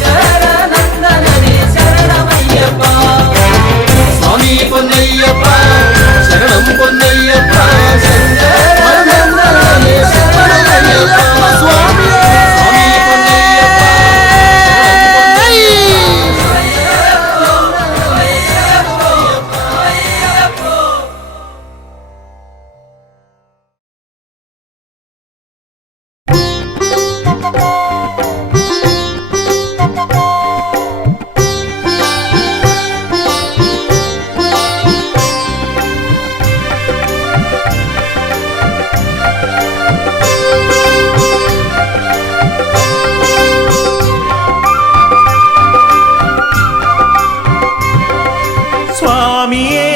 ശങ്കരനന്ദനനെ ശരണമയ്യപ്പ സ്വാമി പൊന്നയ്യപ്പ ശരണം പൊന്നയ്യപ്പ ശങ്കരനന്ദനനെ ശരണമയ്യപ്പ സ്വാമിയേ സ്വാമി പൊന്നയ്യപ്പ സ്വാമിയേ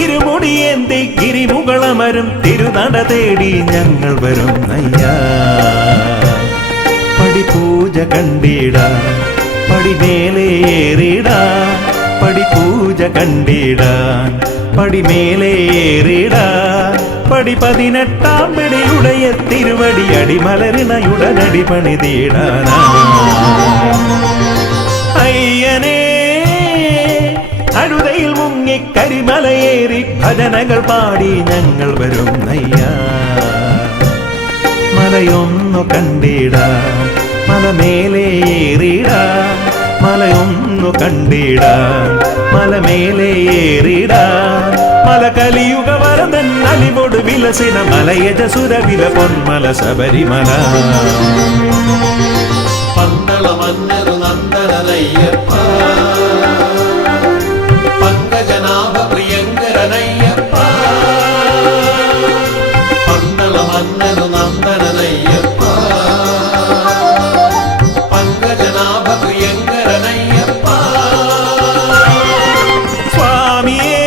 ഇരുമുടിയേന്തി ഗിരിമുകളമരും തിരുനട തേടി ഞങ്ങൾ വരും അയ്യാ പടിപൂജ കണ്ടിട പടിമേലേറിട പടിപൂജ കണ്ടിടാൻ പടിമേലേറിട പടി 18 പടിയുടയ തിരുവടി അടിമലരിണയുടനടി പണിതീടാനാ അയ്യനേ അഴുതയിൽ മുങ്ങി കരിമലയേറി ഭജനകൾ പാടി ഞങ്ങൾ വരും അയ്യാ മലയൊന്നു കണ്ടിട മലമേലേറിട മലയൊന്നു കണ്ടിട മലമേലേറിട മല കലിയുഗ വരദൻ അലിവോട് വിലസിന മലയജ സുരവില പൊന്മല ശബരിമല പന്തള മന്നരു നന്ദനയ്യപ്പ പങ്കജനാഭ പ്രിയങ്കരനയ്യപ്പ പന്തള മന്നരു നന്ദനയ്യപ്പ പങ്കജനാഭ പ്രിയങ്കരനയ്യപ്പ സ്വാമിയേ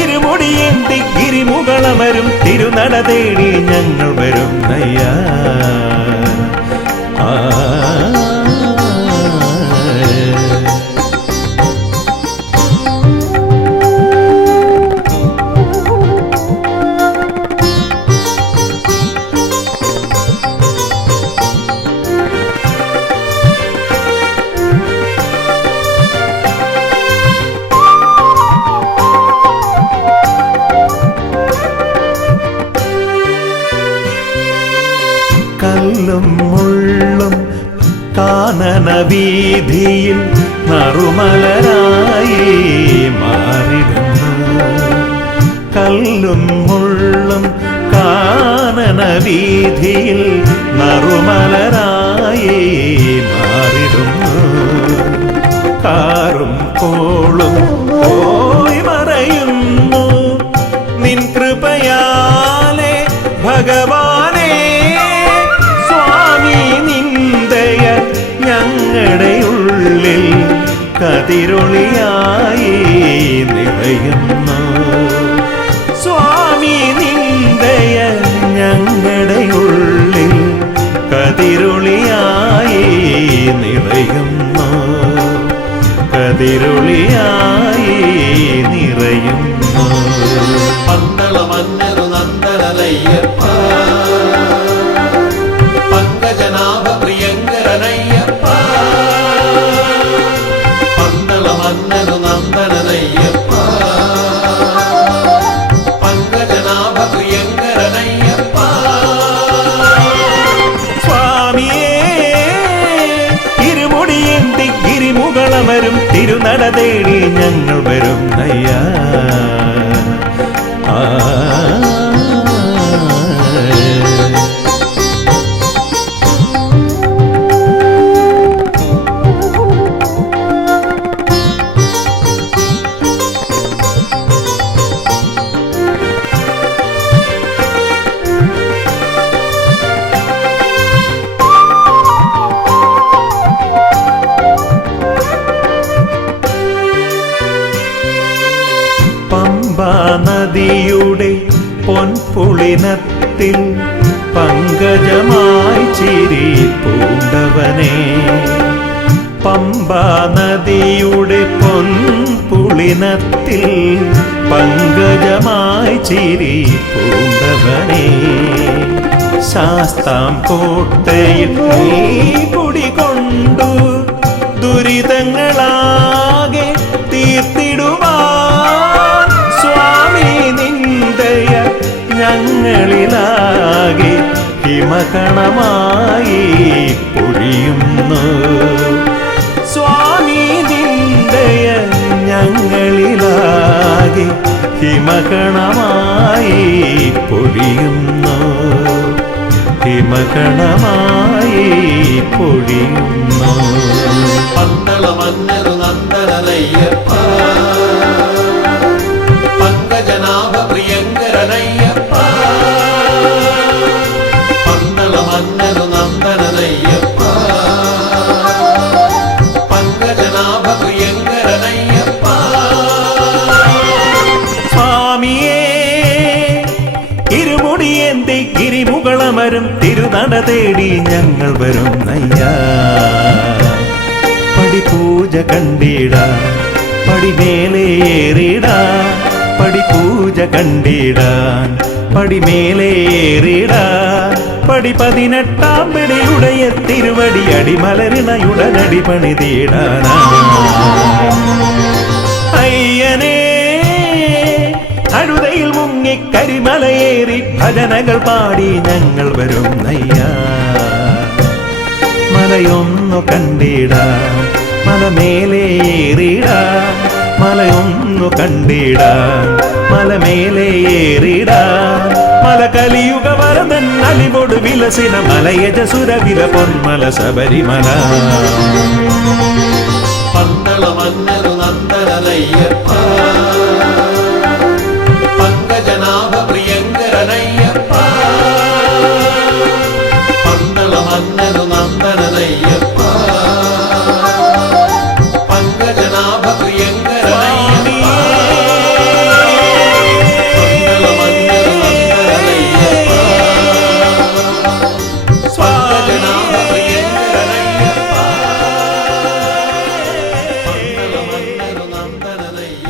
ഇരുമുടിയേന്തി ഗിരിമുകളമരും തിരുനട തേടി ഞങ്ങൾ വരും അയ്യാ കല്ലും മുള്ളും കാനന വീതിയിൽ നറുമലരായി മാറിടുന്നു. കല്ലും മുള്ളും കാനന വീതിയിൽ നറുമലരായി മാറിടുന്നു. കാറും കോളും പോയി മറയുന്നു നിൻ കൃപയാലെ ഭഗവാനേ. സ്വാമി നിന്ദയ ഞങ്ങളുടെ ഉള്ളിൽ കതിരൊളിയായി നിറയുന്നു. സ്വാമി നിന്ദയ ഞങ്ങളുടെ ഉള്ളിൽ കതിരൊളിയായി നിറയുന്നു. കതിരൊളിയായി നിറയുന്നു. പന്തള മന്നരു നന്ദനയ്യപ്പ പങ്കജനാഭ പ്രിയങ്കരനയ്യപ്പ പന്തള മന്നരു നന്ദനയ്യപ്പ പങ്കജനാഭ പ്രിയങ്കരനയ്യപ്പ. സ്വാമിയേ ഇരുമുടിയേന്തി ഗിരിമുകളമരും തിരുനട തേടി ഞങ്ങൾ വരും അയ്യാ. പമ്പാ നദിയുടെ പൊൻപുളിനത്തിൽ പങ്കജമായി ചിരി പൂണ്ടവനേ. പമ്പാ നദിയുടെ പൊൻപുളിനത്തിൽ പങ്കജമായി ചിരി പൂണ്ടവനേ. ശാസ്താം കോട്ടയിൽ നീ കുടികൊണ്ടു ദുരിതങ്ങളാകെ തീർത്തിടുവാൻ. സ്വാമി നിന്ദയ ഞങ്ങളിലാകെ ഹിമകണമായി പൊഴിയുന്നു. സ്വാമി നിന്ദയ ഞങ്ങളിലാകെ ഹിമകണമായി പൊഴിയുന്നു. ഹിമകണമായി പൊഴിയുന്നു. പന്തള മന്നരു നന്ദനയ്യപ്പ പങ്കജനാഭ പ്രിയങ്കരനയ്യപ്പ പന്തള മന്നരു നന്ദനയ്യപ്പ പങ്കജനാഭ പ്രിയങ്കരനയ്യപ്പ. സ്വാമിയേ ഇരുമുടിയേന്തി ഗിരിമുകളമരും തിരുനട തേടി ഞങ്ങൾ വരും അയ്യാ. പടിപൂജ കണ്ടിട പടിമേലേറിട പടിപൂജ കണ്ടിടാൻ പടിമേലേറിട പടി 18 പിടിയുടയ തിരുവടി അടിമലരിണയുടനടി പണിതീടാനാ. അയ്യനേ അഴുതയിൽ മുങ്ങി കരിമലയേറി ഭജനകൾ പാടി ഞങ്ങൾ വരും അയ്യാ. മലയൊന്നു കണ്ടിടാൻ മലമേലേറിടാൻ മലയൊന്നു കണ്ടിടാൻ മലമേലേറിടാൻ മല കലിയുഗ വരദൻ അലിവോട് വിലസിന മലയജസുര വില പൊന്മല ശബരിമല. പന്തള മന്നരു നന്ദനയ്യപ്പ പങ്കജനാഭ പ്രിയങ്കരനയ്യപ്പ പന്തള മന്നരു നന്ദനയ്യപ്പ പങ്കജനാഭ പ്രിയങ്കരനയ്യപ്പ പന്തള മന്നരു നന്ദനയ്യപ്പ പങ്കജനാഭ പ്രിയങ്കരനയ്യപ്പ പന്തള മന്നരു നന്ദനയ്യപ്പ.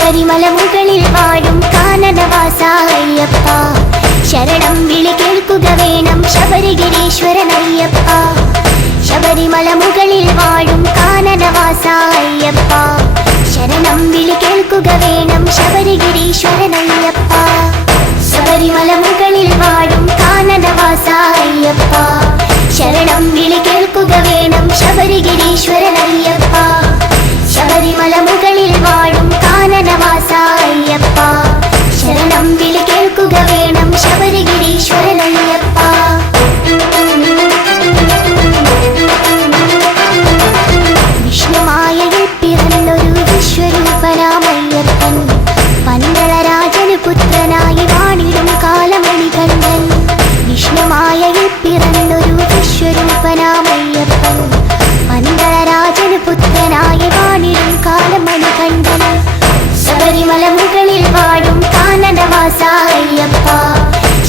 ശബരിമല മുകളിൽ വാഴും കാനനവാസ അയ്യപ്പ ശരണം വിളി കേൾക്കുക വേണം ശബരിഗിരീശ്വരനയ്യപ്പ ശബരിമല മുകളിൽ വാഴും കാനനവാസ അയ്യപ്പ ശരണം വിളി കേൾക്കുക വേണം ശബരിഗിരീശ്വരനയ്യപ്പ ശബരിമല മുകളിൽ വാഴും കാനനവാസ അയ്യപ്പ ശരണം വിളി കേൾക്കുക വേണം ശബരിഗിരീശ്വരനയ്യപ്പ ശബരിമല മുകളിൽ വാഴും കാനനവാസ അയ്യപ്പ ശരണം വിളി കേൾക്കുക വേണം ശബരിഗിരീശ്വരനയ്യപ്പ വിഷ്ണുമായയിൽ പിറന്നൊരു വിശ്വരൂപനാമയ്യപ്പൻ പന്തളരാജന് പുത്രനായി വാണിടും കാലമണികണ്ഠൻ വിഷ്ണുമായയിൽ പിറന്നൊരു വിശ്വരൂപനാമയ്യപ്പൻ പന്തളരാജന് പുത്രനായി വാണിടും കാലമണികണ്ഠൻ ശബരിമല മുകളിൽ വാഴും കാനനവാസ അയ്യപ്പ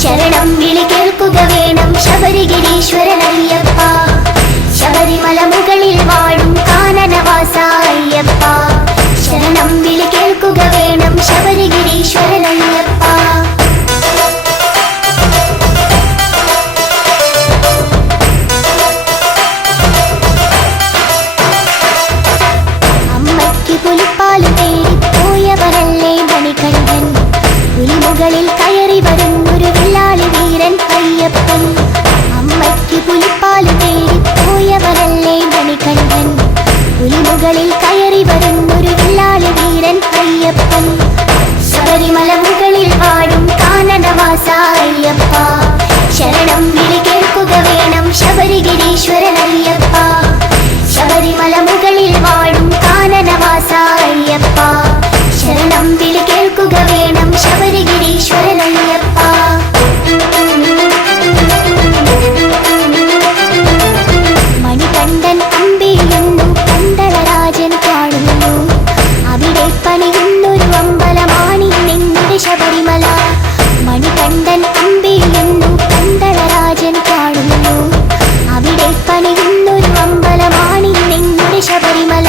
ശരണം വിളി കേൾക്കുക വേണം ശബരിഗിരീശ്വരനയ്യപ്പ ശബരിമല മുകളിൽ വാഴും കാനനവാസ അയ്യപ്പ ശരണം വിളി കേൾക്കുക വേണം ശബരിഗിരീശ്വരനയ്യപ്പ അമ്മയ്ക്ക് പുലിപ്പാല് തേടി പോയവരല്ലേ മണികണ്ഠൻ പുലിമുകളിൽ കയറി വരുന്നൊരു വില്ലാളി വീരൻ അയ്യപ്പൻ അമ്മയ്ക്ക് പുലിപ്പാല് തേടി പോയവരല്ലേ മണികണ്ഠൻ പുലിമുകളിൽ കയറി വരുന്നൊരു വില്ലാളി വീരൻ അയ്യപ്പൻ ശബരിമല മുകളിൽ വാഴും കാനനവാസ അയ്യപ്പ ശരണം വിളി കേൾക്കുക വേണം ശബരിഗിരീശ്വരനയ്യപ്പ ശബരിമല മുകളിൽ വാഴും കാനനവാസ അയ്യപ്പ ശരണം വിളി കേൾക്കുക വേണം ശബരിഗിരീശ്വരനയ്യപ്പ മണികണ്ഠൻ അമ്പെയ്യുന്നു പന്തളരാജൻ കാണുന്നു അവിടെ പണിയുന്നൊരു അമ്പലമാണി നിങ്ങളുടെ ശബരിമല മണികണ്ഠൻ അമ്പെയ്യുന്നു പന്തളരാജൻ കാണുന്നു അവിടെ പണിയുന്നൊരു അമ്പലമാണി നിങ്ങളുടെ ശബരിമല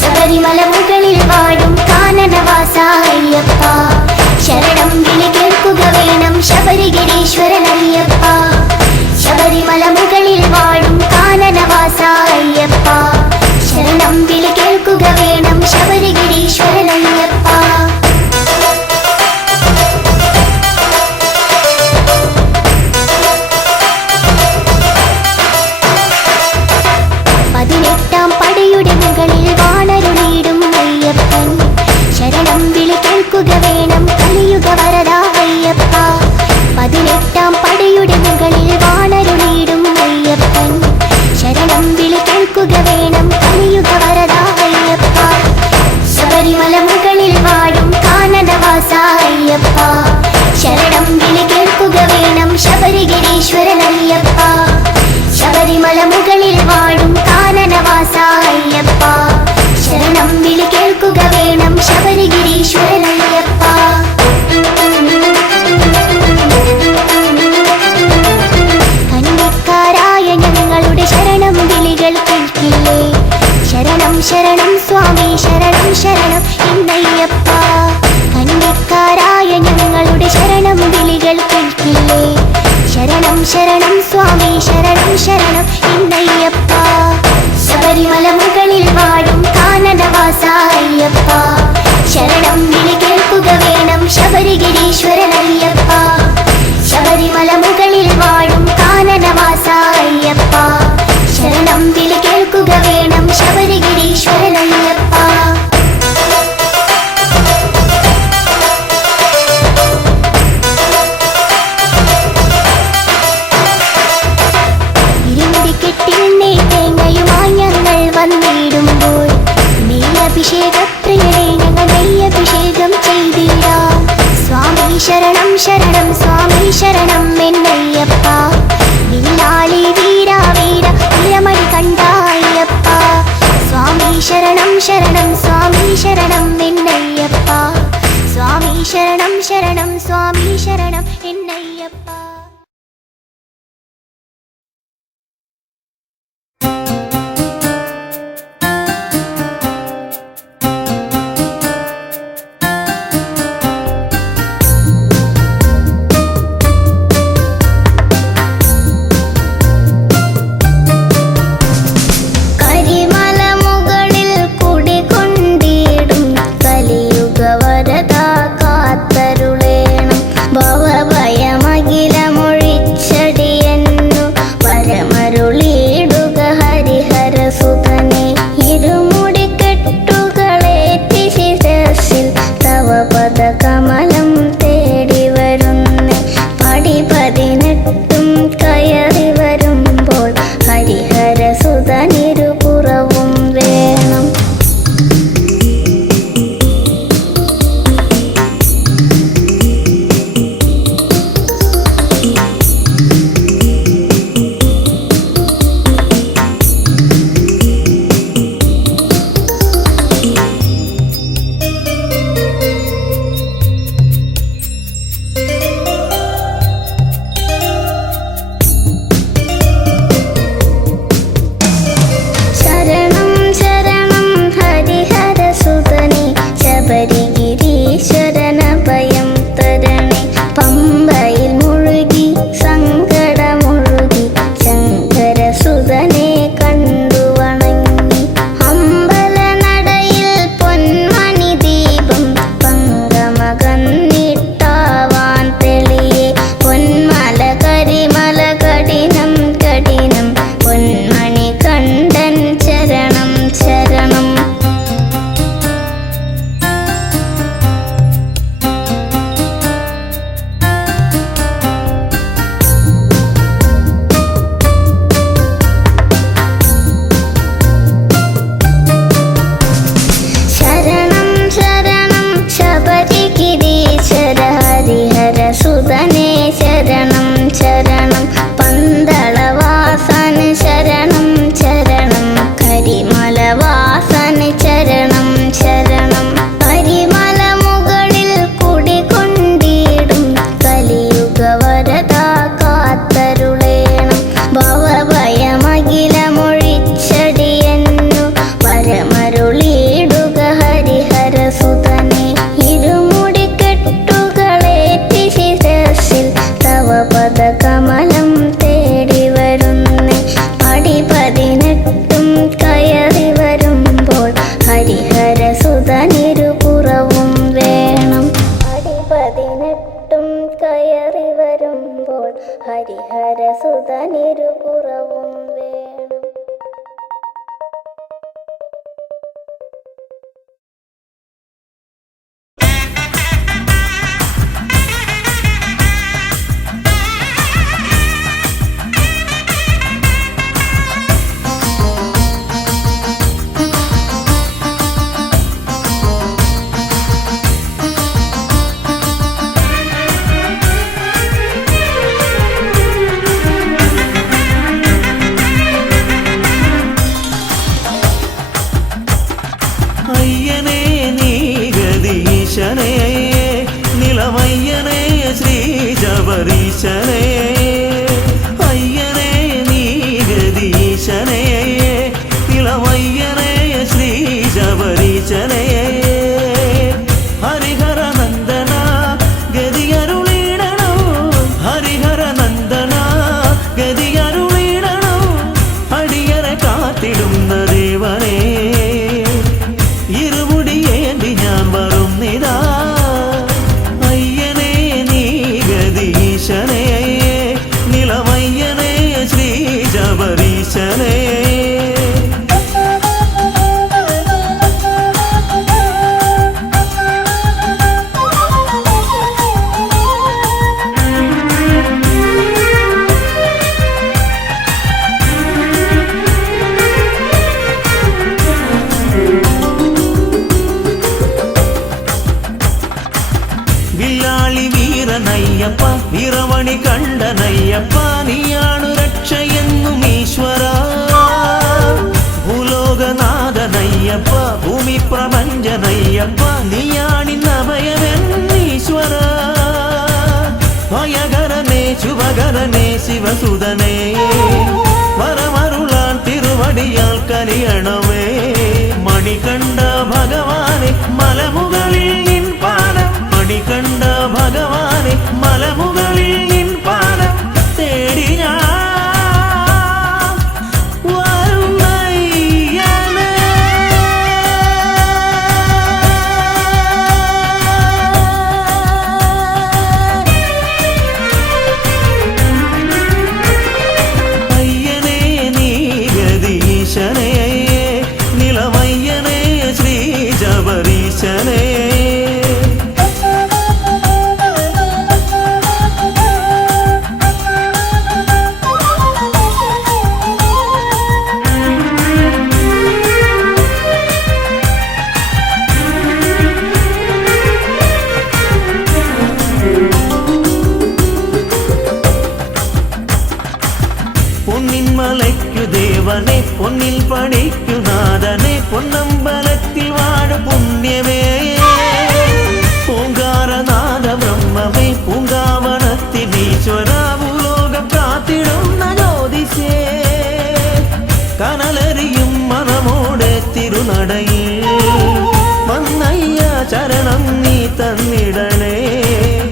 ശബരിമല മുകളിൽ വാഴും കാനനവാസ അയ്യപ്പ ശരണം വിളി കേൾക്കുക വേണം ശബരിഗിരീശ്വരനയ്യപ്പ ശബരിമല മുകളിൽ വാഴും കാനനവാസ അയ്യപ്പ ശരണം വിളി കേൾക്കുക വേണം ശബരിഗിരീശ്വരനയ്യപ്പ പതിനെട്ടാം പടിയുടെ മുകളിൽ വാണരുളിയിടും അയ്യപ്പൻ ശരണം വിളി കേൾക്കുക വേണം കലിയുഗ വരദ അയ്യപ്പ പതിനെട്ടാം പടിയുടെ മുകളിൽ വാണരുളിയിടും അയ്യപ്പൻ ശരണം വിളി കേൾക്കുക വേണം കലിയുഗ വരദ അയ്യപ്പ ശബരിമല മുകളിൽ വാഴും കാനനവാസ അയ്യപ്പ ശരണം വിളി കേൾക്കുക വേണം ശബരിഗിരീശ്വരനയ്യപ്പ ശബരിമല മുകളിൽ വാഴും കാനനവാസ അയ്യപ്പ ശരണം വിളി കേൾക്കുക വേണം ശബരിഗിരീശ്വരനയ്യപ്പ കന്നിക്കാരായ ഞങ്ങളുടെ ശരണം വിളികൾ കേൾക്കില്ലേ ശരണം ശരണം സ്വാമി ശരണം ശരണം എന്നയ്യപ്പ കന്നിക്കാരായ ഞങ്ങളുടെ ശരണം വിളികൾ കേൾക്കില്ലേ ശരണം ശരണം സ്വാമി ശരണം ശരണം എന്നയ്യപ്പ ശബരിമല മുകളിൽ വാഴും കാനനവാസ അയ്യപ്പ ശരണം വിളി കേൾക്കുക വേണം ശബരിഗിരീശ്വരനയ്യപ്പ ശബരിമല മുകളിൽ വാഴും കാനനവാസ അയ്യപ്പ ശരണം വിളി കേൾക്കുക വേണം ശബരിഗിരീശ്വരനയ്യപ്പ ഇരുമുടിക്കെട്ടിൽ നെയ്തേങ്ങയുമായി ഞങ്ങൾ വന്നിടുമ്പോൾ നെയ്യഭിഷേകപ്രിയരെ ഞങ്ങൾ നെയ്യഭിഷേകം ചെയ്തിടാം സ്വാമി ശരണം ശരണം സ്വാമി ശരണം എന്നയ്യപ്പ വില്ലാളി വീര വീര വീരമണി കണ്ട അയ്യപ്പ സ്വാമി ശരണം ശരണം സ്വാമി ശരണം എന്നയ്യപ്പ സ്വാമി ശരണം ശരണം സ്വാമി ശരണം എന്നയ്യപ്പ പദകമലം തേടി വരുന്നേ. പടി 18 കയറി വരുമ്പോൾ ഹരിഹരസുതനിരുപുറവും വേണം. ശരണം ശരണം ഹരിഹരസുതനേ, ശബരിഗിരീശ്വരനഭയം തരണേ. പമ്പയിൽ മുഴുകി സങ്കടമുഴുകി ശങ്കരസുതനെ കണ്ടു വണങ്ങി. അമ്പലനടയിൽ പൊന്മണി ദീപം പങ്കമകന്നിട്ടാവാൻ തെളിയെ. പൊന്മല കരിമല കഠിനം കഠിനം പൊന്മണി കണ്ഠൻ ശരണം ശരണം. ശരണം ശരണം ശബരിഗിരീശ്വര ഹരിഹരസുതനേ ശരണം ശരണം. പന്തളവാസന ശരണം ശരണം കരിമലവാസന ശരണം ശരണം. കരിമല മുകളിൽ കുടികൊണ്ടിടും കലിയുഗവരദ കാത്തരുളേണം. ഭവഭയമഖിലമൊഴിച്ചടിയെന്നു പരമരുളിയിടുക ഹരിഹരസുതനേ. ഇരുമുടിക്കെട്ടുകളേറ്റി ശിരസിൽ തവ പദകമലം തേടി വരുന്നേ. പടി 18 കയറി വരുമ്പോൾ ഹരിഹരസുതനിരുപുറവും വേണം. പടി 18 കയറി വരുമ്പോൾ ഹരിഹരസുതനിരുപുറവും വേണം. അയ്യനേ നീ ഗദീശനേ, നിലമയ്യനേ ശ്രീ ശബരീശനേ. അയ്യനേ നീ ഗദീശനേ, നിലമയ്യനേ ശ്രീ ശബരീശനേ. ഹരിഹരനന്ദന ഗതിയരുളിടണോ, ഹരിഹരനന്ദന ഗതിയരുളിടണോ. അടിയറെ കാത്തിടുന്ന ദേവനേ, ഇരുമുടിയേന്തി ഞാൻ വരുന്നിതാ. അയ്യനേ നീ ഗദീശനേ, നിലമയ്യനേ ശ്രീ ശബരീശനേ. വില്ലാളി വീരനയ്യപ്പ, വീരമണി കണ്ഠനയ്യപ്പ, നീയാണു രക്ഷയെന്നും ഈശ്വര. ഭൂലോകനാഥനയ്യപ്പ, ഭൂമി പ്രപഞ്ചനയ്യപ്പ, നീയാണിന്നഭയമെന്നീശ്വര. ഭയകരനേ ശുഭകരനേ ശിവസുതനേ, വരമരുളാൻ തിരുവടിയാൽ കനിയണമേ. മണികണ്ഠ ഭഗവാനെ മലമുകളിൽ നിൻ പാദം, മണികണ്ഠ ഭഗവാനെ മലമുകളിൽ നിൻ പാദം തേടി ഞാൻ വരുന്നയ്യനേ. ശരണം നീ തന്നിടണേ.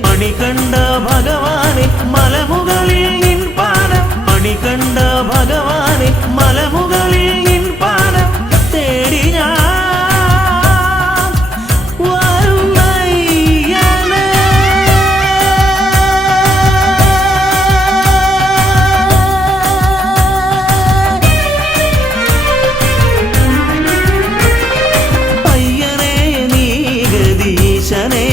മണികണ്ഠ ഭഗവാനെ മലമുകളിൽ നിൻ പാദം, മണികണ്ഠ ഭഗവാനെ മലമുകളിൽ നിൻ പാദം തേടി ഞാൻ വരുന്നയ്യനേ. അയ്യനേ നീ ഗതീശനേ